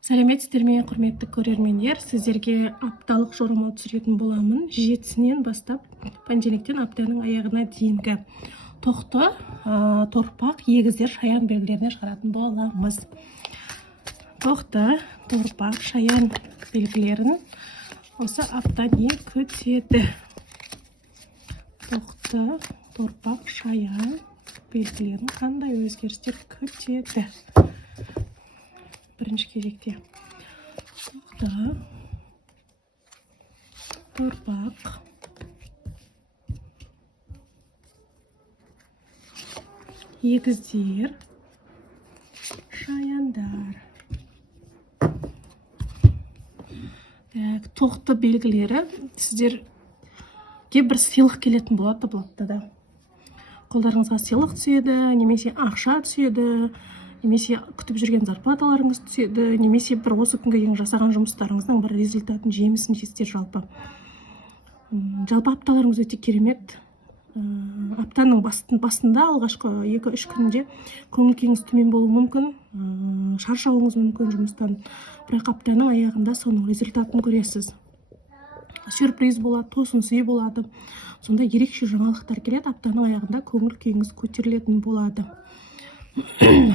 Сәлеметсіздер ме, құрметті көрермендер, сіздерге апталық жорамал түсіретін боламын. 7-сінен бастап понедельниктен аптаның аяғына дейінгі тоқты, торпақ, егіздер, шаян белгілеріне шығаратын боламыз. Тоқты, торпақ, шаян белгілерін осы апта не күтеді? Тоқты, торпақ, шаян белгілерін қандай өзгерістер күтеді? Бірінші кезекте тоқты, торпақ, егіздер, шаяндар. Тоқты белгілері сіздерге бір сыйлық келетін болады бұл аптада. Қолдарыңызға сыйлық түседі, немесе ақша түседі, немесе күтіп жүрген зарплаталарыңыз түседі, немесе бір осы күнге дейін жасаған жұмыстарыңыздың бір результатын, жемісін жейсіздер жалпы. Жалпы апталарыңыз өте керемет. Аптаның басында алғашқы 2-3 күнде көңіл күйіңіз төмен болуы мүмкін, шаршауыңыз мүмкін жұмыстан. Бірақ аптаның аяғында соның результатын көресіз. Сюрприз болады, тосын сый болады. Сонда ерекше жаңалықтар келеді, аптаның аяғында көңіл күйіңіз көтерілетін болады.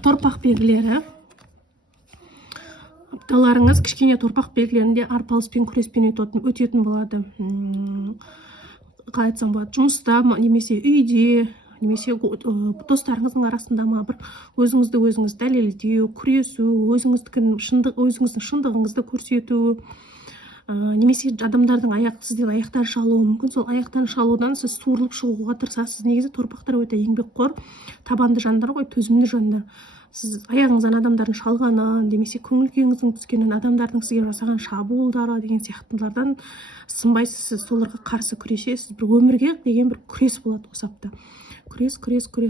Торпақ белгілері. Апталарыңыз кішкене торпақ белгілерінде арпалыспен, күреспен өтетін болады. Қалай айтсам болады, жұмыста, немесе үйде, немесе достарыңыздың арасында бір өзіңіз дәлелдеу, күресу, өзіңіздің шындығыңызды көрсету, немесе адамдардың сізден аяқтан шалуы мүмкін. Сол аяқтан шалудан сіз суырылып шығуға тырысасыз. Негізі торпақтар өте еңбекқор, табанды жандар ғой, төзімді жандар. Сіз аяғыңыздан адамдардың шалғаны, немесе көңіл күйіңіздің түскенін, адамдардың сізге жасаған шабуылдары деген сияқтылардан сынбайсыз. Сіз соларға қарсы күресесіз. Бір өмірге деген бір күрес болады осы апта. Күрес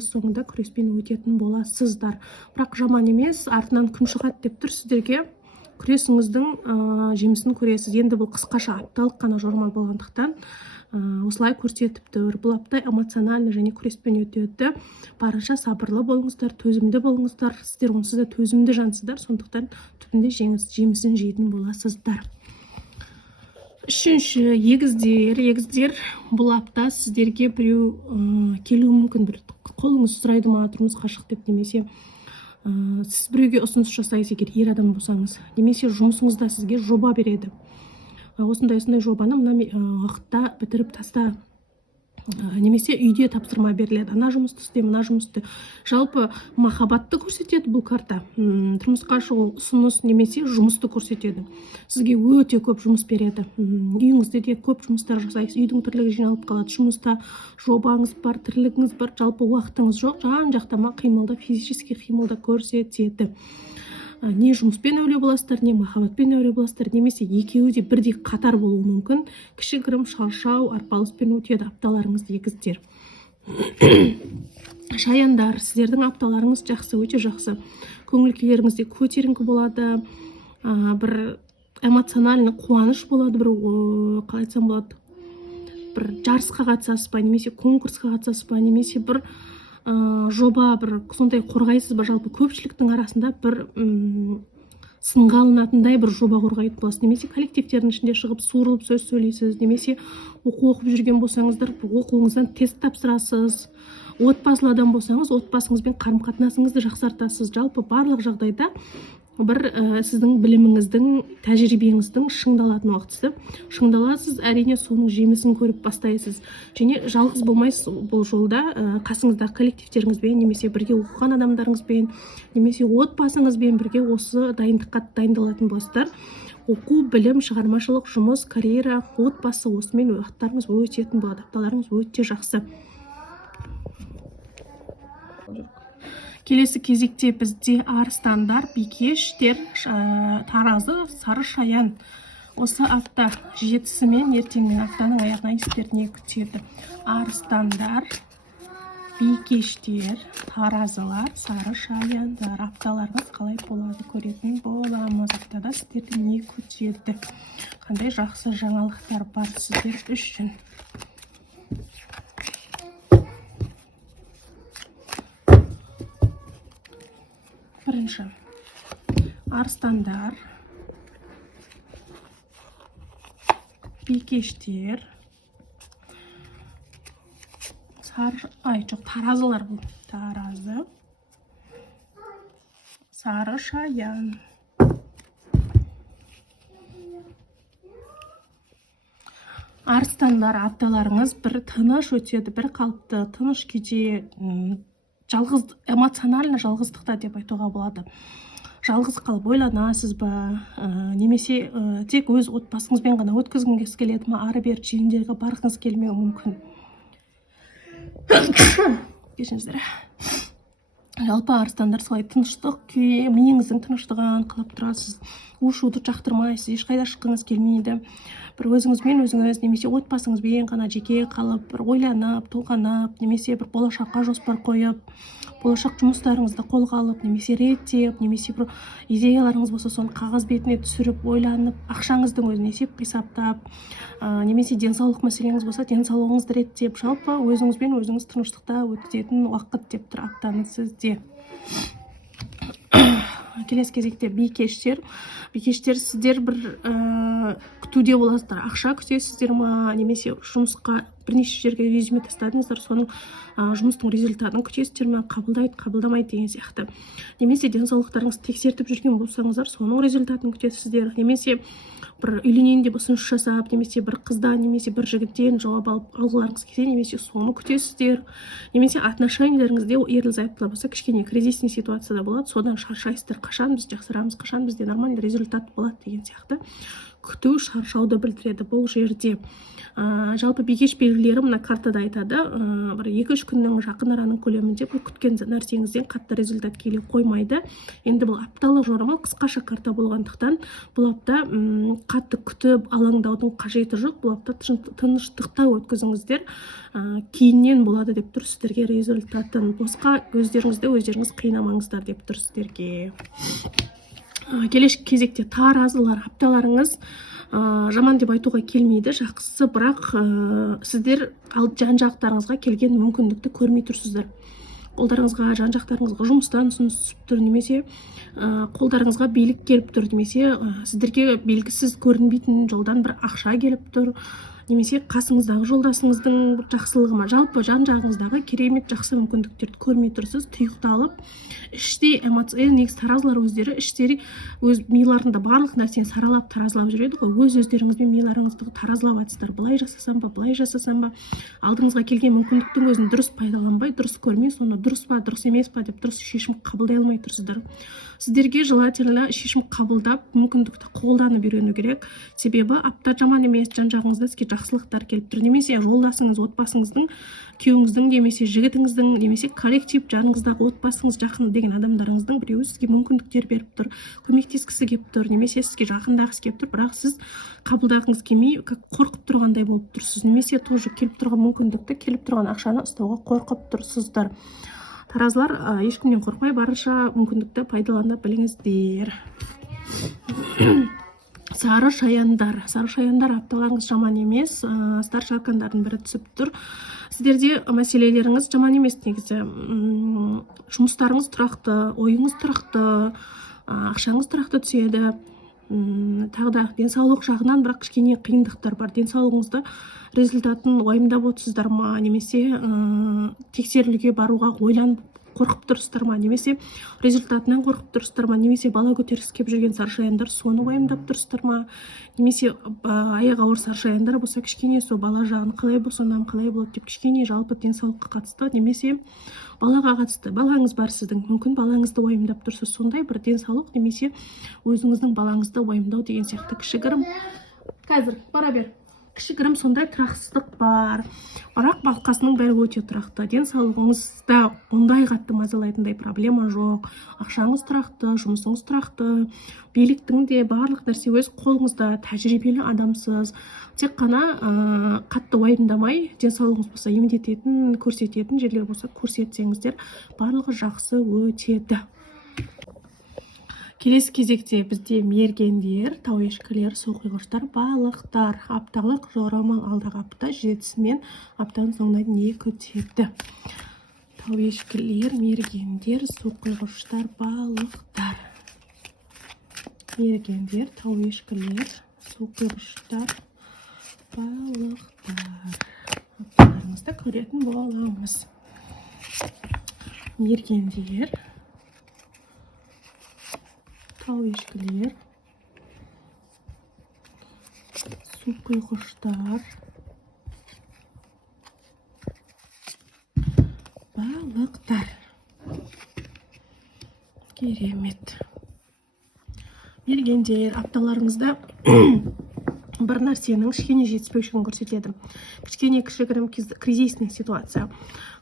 соңында күреспен өтетін боласыздар. Бірақ жаман емес, артынан күн шығады деп тұр. Сіздерге күресіңіздің жемісін көресіз. Енді бұл қысқаша апталық қана жорамал болғандықтан осылай көрсетіп тұр. Бұл апта эмоциональный және күреспен өтеді. Барынша сабырлы болыңыздар, төзімді болыңыздар. Сіздер онсыз да төзімді жансыздар, сондықтан түбінде жемісін жейтін боласыздар. Үшінші, егіздер. Бұл апта сіздерге біреу келуі мүмкін, бір қолыңыз сұрайды ма, тұрмысқа шық деп, немесе сіз біреуге ұсыныс жасайсыз, егер ер адам болсаңыз, немесе жұмысыңызда сізге жоба береді. Осындай жобаны мына уақытта бітіріп таста, немесе үйде тапсырма беріледі. Ана жұмысты істе, мына жұмысты. Жалпы махаббатты көрсетеді бұл карта. Тұрмысқа шығу ұсыныс, немесе жұмысты көрсетеді. Сізге өте көп жұмыс береді. Үйіңізде де көп жұмыстар жасайсыз. Үйдің тірлігі жиналып қалады. Жұмыста жобаңыз бар, тірлігіңіз бар, жалпы уақытыңыз жоқ. Жан-жақтама қимылда, физически қимылда көрсетеді. Не жұмыспен әуре боласыздар, не махаббатпен әуре боласыздар, немесе екеуі де бірдей қатар болуы мүмкін. Кішігірім шаршау, арпалыспен өтеді апталарыңыз, егіздер. Шаяндар, сіздердің апталарыңыз жақсы, өте жақсы. Көңіл күйлеріңізде көтеріңкі болады, бір эмоциональный қуаныш болады, бір қалай айтсам болады, бір жарысқа қатысасыз ба, немесе конкурсқа қатысасыз ба, немесе бір жоба, бір сондай қорғайсыз ба. Жалпы көпшіліктің арасында бір сынға алынатындай бір жоба қорғайтын боласыз. Немесе коллективтердің ішінде шығып суырылып сөз сөйлейсіз, немесе оқып жүрген болсаңыздар, оқуыңыздан тест тапсырасыз. Отбасылы адам болсаңыз, отбасыңызбен қарым-қатынасыңызды жақсартасыз. Жалпы барлық жағдайда бір сіздің біліміңіздің, тәжірибеңіздің шыңдалатын уақытысы. Шыңдаласыз, әрине соның жемісін көріп бастайсыз. Және жалғыз болмайсыз бұл жолда. Қасыңыздағы коллективтеріңізбен, немесе бірге оқыған адамдарыңызбен, немесе отбасыңызбен бірге осы дайындыққа дайындалатын боласыздар. Оқу, білім, шығармашылық, жұмыс, карьера, отбасы, осымен уақыттарыңыз өтетін болады. Апталарыңыз өте жақсы. Келесі кезекте бізде арыстандар, бикештер, таразы, сары шаян. Осы апта 7-сімен ертеңмен аптаның аяғына естеріне күтеді. Арыстандар, бикештер, таразылар, сары шаяндар. Апталарыңыз қалай болады көретін боламыз. Аптада сіздерді не күтеді? Қандай жақсы жаңалықтар бар сіздер үшін? Бірінші, арыстандар, бикештер, жоқ, таразылар бұл. Таразы, сары шаян. Арыстандар, апталарыңыз бір тыныш өтеді, бір қалыпты, тыныш күйде, эмоционально жалғыздықта деп айтуға болады. Жалғыз қалып ойланасыз ба, немесе тек өз отбасыңызбен ғана өткізгіңіз келеді ма, ары бері жиындарға барғыңыз келмеуі мүмкін. Кешіріңіздер. Жалпы арыстандар солай тыныштық күй, миыңыздың тыныштығын қалап тұрасыз, у-шуды жақтырмайсыз, ешқайда шыққыңыз келмейді. Бір өзіңізбен өзіңіз немесе отбасыңызбен ғана жеке қалып, бір ойланып, толғанып, немесе бір болашаққа жоспар қойып, болашақ жұмыстарыңызды қолға алып, немесе реттеп, немесе бір идеяларыңыз болса, соны қағаз бетіне түсіріп, ойланып, ақшаңыздың өзін есеп-қисаптап, немесе денсаулық мәселеңіз болса, денсаулығыңызды реттеп, жалпы өзіңізбен өзіңіз тыныштықта өткізетін уақыт деп тұр аптаны сізде. Келесі кезекте бикештер. Бикештер, сіздер бір күтуде боласыздар. Ақша күтесіздер ма, немесе жұмысқа бірнеше жерге резюме тастадыңыздар, соның жұмыстың результатын күтесіздер ма, қабылдайды, қабылдамайды деген сияқты. Немесе денсаулықтарыңызды тексертіп жүрген болсаңыздар, соның результатын күтесіздер. Немесе бір үйленейін деп ұсыныс жасап, немесе бір қыздан, немесе бір жігіттен жауап алғыларыңыз келсе, немесе соны күтесіздер. Немесе отношенияларыңызда ерлі-зайыптылар болса, кішкене кризисный ситуацияда болады, содан шаршайсыздар, қашан біз жақсарамыз, қашан бізде нормальный результат болады деген сияқты күту шаршауды білдіреді бұл жерде. Жалпы бикеш белгілері мына картада айтады, бір 2-3 күннің жақын араның көлемінде бұл күткен нәрсеңізден қатты результат келе қоймайды. Енді бұл апталық жорамал қысқаша карта болғандықтан, бұл апта қатты күтіп алаңдаудың қажеті жоқ, бұл апта тыныштықта өткізіңіздер, кейіннен болады деп тұр сіздерге результатын. Босқа өздеріңіз қинамаңыздар деп тұр сіздерге. Келесі кезекте таразылар, апталарыңыз жаман деп айтуға келмейді, жақсы, бірақ сіздер жан-жақтарыңызға келген мүмкіндікті көрмей тұрсыздар. Қолдарыңызға, жан-жақтарыңызға жұмыстан ұсыныс түсіп тұр, немесе қолдарыңызға билік келіп тұр, немесе сіздерге белгісіз көрінбейтін жолдан бір ақша келіп тұр, немесе қасыңыздағы жолдасыңыздың жақсылығы ма, жалпы жан-жағыңыздағы керемет жақсы мүмкіндіктерді көрмей тұрсыз, тұйықталып, іште эмоция, негізі таразылар өздері іштері өз миларында барлық нәрсені саралап таразылап жүреді ғой, өздеріңізбен миларыңызды таразылап айтсыздар, былай жасасам ба, былай жасасам ба, алдыңызға келген мүмкіндіктің өзін дұрыс пайдаланбай, дұрыс көрмей, соны дұрыс па, дұрыс емес па деп дұрыс шешім қабылдай алмай тұрсыздар. Сіздерге желательно шешім қабылдап, мүмкіндікті қолданып үйрену керек. Себебі апта жаман емес, жан-жағыңызда сізге жақсылықтар келіп тұр. Немесе жолдасыңыз, отбасыңыздың, күйеуіңіздің, немесе жігітіңіздің, немесе коллектив, жаныңыздағы отбасыңыз, жақын деген адамдарыңыздың біреуі сізге мүмкіндіктер беріп тұр, көмектескісі келіп тұр, немесе сізге жақындағысы келіп тұр, бірақ сіз қабылдағыңыз келмей, қорқып тұрғандай болып тұрсыз, немесе тоже келіп тұрған мүмкіндікті, келіп тұрған ақшаны ұстауға қорқып тұрсыздар. Таразылар, ешкімнен қорқпай, барынша мүмкіндікті пайдалана біліңіздер. Сары шаяндар. Сары шаяндар, апталарыңыз жаман емес, старший аркандардың бірі түсіп тұр. Сіздерде мәселелеріңіз жаман емес негізі. Жұмыстарыңыз тұрақты, ойыңыз тұрақты, ақшаңыз тұрақты түседі. Тағы да денсаулық жағынан бірақ кішкене қиындықтар бар. Денсаулығыңызды результатын уайымдап отырсыздар ма, немесе тексерілуге баруға ойланып қорқып тұрсыздар ма, немесе результатынан қорқып тұрсыздар ма, немесе бала көтергісі келіп жүрген саршаяндар соны уайымдап тұрсыздар ма, немесе аяғы ауыр саршаяндар болса, кішкене сол бала жағын қалай болса, онан қалай болады деп кішкене жалпы денсаулыққа қатысты, немесе балаға қатысты, балаңыз бар сіздің, мүмкін балаңызды уайымдап тұрсыз, сондай бір денсаулық, немесе өзіңіздің балаңызды уайымдау деген сияқты кішігірім, қазір бара бер, кішігірім сондай тұрақсыздық бар, бірақ басқасының бәрі өте тұрақты. Денсаулығыңызда ондай қатты мазалайтындай проблема жоқ, ақшаңыз тұрақты, жұмысыңыз тұрақты, биліктің де барлық нәрсе өз қолыңызда, тәжірибелі адамсыз. Тек қана қатты уайымдамай, денсаулығыңыз болса емдететін, көрсететін жерлер болса көрсетсеңіздер, барлығы жақсы өтеді. Келесі кезекте бізде мергендер, тауешкілер, суқойғыштар, балықтар. Апталық жорамал алдағы апта жетісімен аптаның соңына не күтеді? Тауешкілер, мергендер, суқойғыштар, балықтар. Мергендер, тауешкілер, суқойғыштар, балықтар. Апталарыңызды көретін боламыз. Мергендер, тау ешкілер, су құйғыштар, балықтар. Керемет. Мергендер, апталарыңызда бір нәрсенің кішкене жетіспеушілігін көрсетеді. Кішкене кішігірім кризисный ситуация.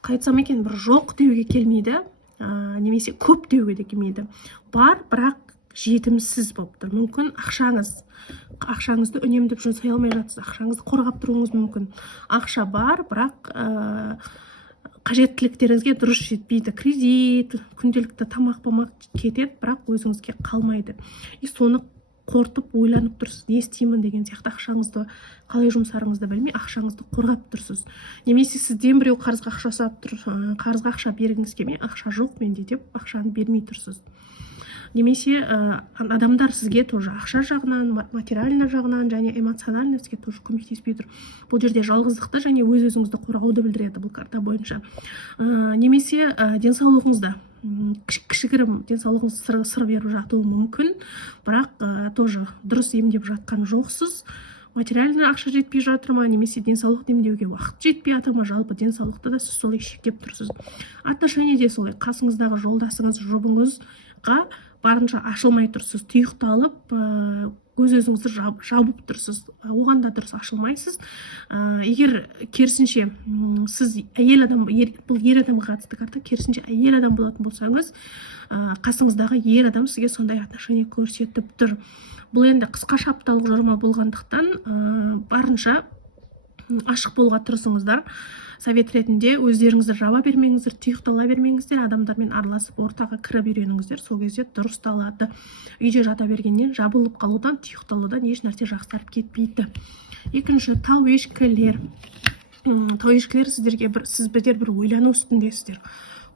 Қайтсам екен, бір жоқ деуге келмейді, немесе көп деуге де келмейді. Бар, бірақ жетімсіз болып тұр. Мүмкін ақшаңызды үнемдеп жұмсай алмай жатсыз, ақшаңызды қорғап тұруыңыз мүмкін. Ақша бар, бірақ қажеттіліктеріңізге дұрыс жетпейді. Кредит, күнделікті тамақ кетеді, бірақ өзіңізге қалмайды. И соны қортып ойланып тұрсыз, не істеймін деген сияқты, ақшаңызды қалай жұмсарыңызды білмей, ақшаңызды қорғап тұрсыз. Немесе сізден біреу қарызға ақша сұрап тұр, қарызға ақша бергіңіз келмей, ақша жоқ менде деп ақшаны бермей тұрсыз. Немесе адамдар сізге тоже ақша жағынан, материальный жағынан және эмоциональный сізге тоже көмектеспей тұр. Бұл жерде жалғыздықты және өз-өзіңізді қорғауды білдіреді бұл карта бойынша. Немесе денсаулығыңызда кішігірім денсаулығыңыз сыр беріп жатуы мүмкін, бірақ тоже дұрыс емдеп жатқан жоқсыз. Материальный ақша жетпей жатыр ма, немесе денсаулық емдеуге уақыт жетпей жатыр ма, жалпы денсаулықты да сіз солай шектеп тұрсыз. Отношениеде солай, қасыңыздағы жолдасыңыз, жұбыңызға барынша ашылмай тұрсыз, тұйықталып, өз-өзіңізді жабып тұрсыз, оған да дұрыс ашылмайсыз. Егер керісінше сіз әйел адам, бұл ер адамға қатысты карта, керісінше әйел адам болатын болсаңыз, қасыңыздағы ер адам сізге сондай отношение көрсетіп тұр. Бұл енді қысқаша апталық жарма болғандықтан барынша ашық болуға тырысыңыздар. Совет ретінде өздеріңізді жаба бермеңіздер, тұйықтала бермеңіздер, адамдармен араласып ортаға кіріп үйреніңіздер, сол кезде дұрысталады. Үйде жата бергеннен, жабылып қалудан, тұйықталудан еш нәрсе жақсарып кетпейді. Екінші, тау ешкілер. Тау ешкілер сіздер бір ойлану үстіндесіздер.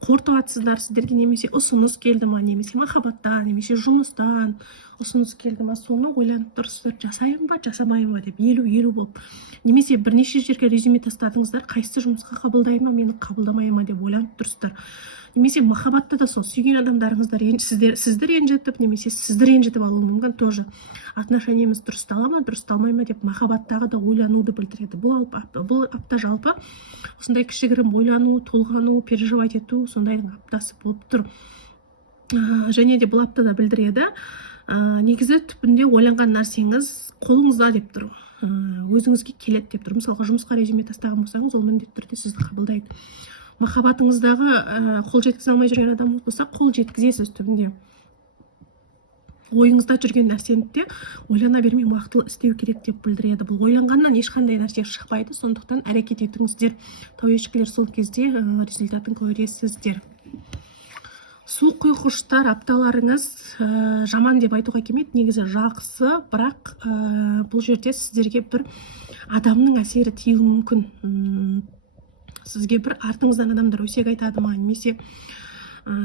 Қортып атсыздар, сіздерге немесе ұсыныс келді ма, немесе махаббаттан, немесе жұмыстан ұсыныс келді ма, соны ойланып тұрсыздар, жасайын ба, жасамайын ба деп, елу болып. Немесе бірнеше жерге резюме тастадыңыздар, қайсысы жұмысқа қабылдай ма, мені қабылдамай ма деп ойланып тұрсыздар. Немесе махаббатта да сол, сүйген адамдарыңыздар сізді ренжітіп, немесе сізді ренжітіп алуы мүмкін тоже. Отношениеміз дұрыстала ма, дұрысталмай ма деп махаббаттағы да ойлануды білдіреді. Бұл апта жалпы осындай кішігірім ойлану, толғану, переживать ету, сондайдың аптасы болып тұр. Және де бұл аптада білдіреді, негізі түпінде ойланған нәрсеңіз қолыңызда деп тұр, өзіңізге келеді деп тұр. Мысалға жұмысқа резюме тастаған болсаңыз, ол міндетті түрде сізді қабылдайды. Махаббатыңыздағы қол жеткізе алмай жүрген адамыңыз болса, қол жеткізесіз түбінде. Ойыңызда жүрген нәрсені де ойлана бермей уақытылы істеу керек деп білдіреді. Бұл ойланғаннан ешқандай нәрсе шықпайды, сондықтан әрекет етіңіздер. Тау ешкілер сол кезде результатын көресіздер. Су құйғыштар, апталарыңыз жаман деп айтуға келмейді, негізі жақсы, бірақ бұл жерде сіздерге бір адамның әсері тиюі мүмкін. Сізге бір артыңыздан адамдар өсек айтады ма, немесе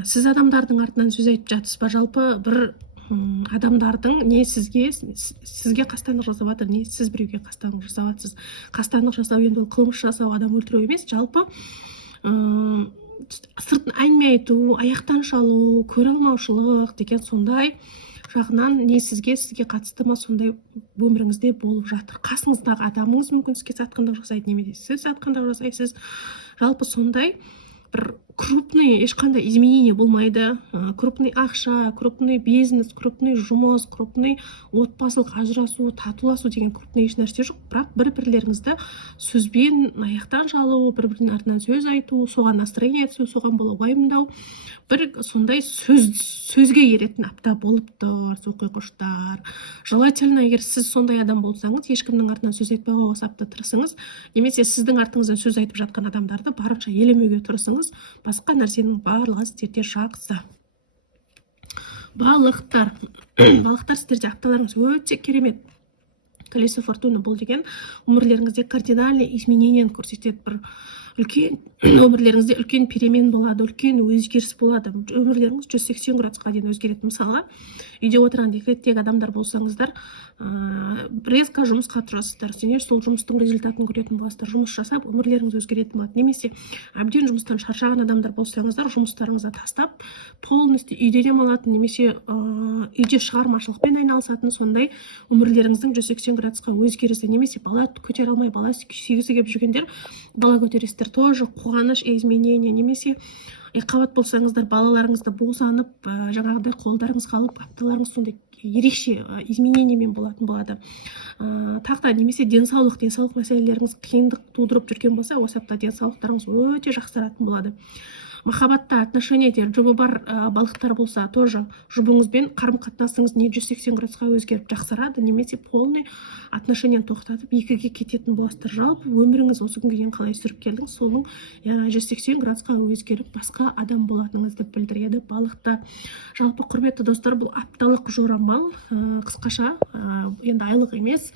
сіз адамдардың артынан сөз айтып жатсыз ба, жалпы бір адамдардың не сізге қастандық жасап жатыр, не сіз біреуге қастандық жасап жатсыз. Қастандық жасау енді ол қылмыс жасау, адам өлтіру емес, жалпы сыртын әңгіме айту, аяқтан шалу, көре алмаушылық деген сондай жағынан не сізге қатысты ма, сондай өміріңізде болып жатыр. Қасыңыздағы адамыңыз мүмкін сізге сатқындық жасайды, немесе сіз сатқындық жасайсыз. Жалпы сондай бір крупный ешқандай изменение болмайды. Крупный ақша, крупный бизнес, крупный жұмыс, крупный отбасылық ажырасу, татуласу деген крупный еш нәрсе жоқ. Бірақ бір-бірлеріңізді сөзбен аяқтан шалу, бір-бірінің артынан сөз айту, соған настроение түсу, соған бола уайымдау, бір сондай сөзге еретін апта болып тұр, су құйғыштар. Желательно, егер сіз сондай адам болсаңыз, ешкімнің артынан сөз айтпауға осы апта тырысыңыз, немесе сіздің артыңыздан сөз айтып жатқан адамдарды барынша елемеуге тырысыңыз. Басқа нәрсенің барлығы сіздерде жақсы. Балықтар. Балықтар, сіздерде апталарыңыз өте керемет. Колесо фортуна бұл деген өмірлеріңізде кардинальный изменениені көрсетеді. Бір үлкен өмірлеріңізде үлкен перемен болады, үлкен өзгеріс болады. Өмірлеріңіз 180 градусқа дейін өзгереді. Мысалға, үйде отырған декреттегі адамдар болсаңыздар, резко жұмысқа тұрасыздар, сендер сол жұмыстың результатын көретін боласыздар. Жұмыс жасап, өмірлеріңіз өзгеретін болады. Немесе әбден жұмыстан шаршаған адамдар болсаңыздар, жұмыстарыңызды тастап, полностью үйде демалатын, немесе үйде шығармашылықпен айналысатын, сондай өмірлеріңіздің 180 градусқа өзгерісі. Немесе бала көтере алмай, бала сүйгісі келіп жүргендер, бала көтересіздер. Тоже қуаныш, изменение. Немесе екіқабат болсаңыздар, балаларыңызды босанып, жаңағыдай қолдарыңызға алып, апталарыңыз сондай ерекше изменениемен болатын болады. Тақта немесе денсаулық мәселелеріңіз қиындық тудырып жүрген болса, осы апта денсаулықтарыңыз өте жақсаратын болады. Махаббатта, отношениеде жұбы бар балықтар болса, тоже жұбыңызбен қарым-қатынасыңыз не 180 градусқа өзгеріп жақсарады, немесе полный отношенияны тоқтатып екіге кететін боласыздар. Жалпы өміріңіз осы күнге дейін қалай сүріп келдіңіз, соның 180 градусқа өзгеріп басқа адам болатыныңызды білдіреді балықта. Жалпы құрметті достар, бұл апталық жорамал, қысқаша, енді айлық емес,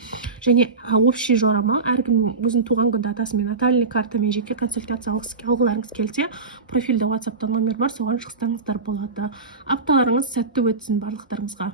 және общий жорамал. Әркім өзінің туған күн датасымен, натальный картамен жеке консультация алғыларыңыз келсе, профильде WhatsApp-та номер бар, соған шықсаңыздар болады. Апталарыңыз сәтті өтсін барлықтарыңызға.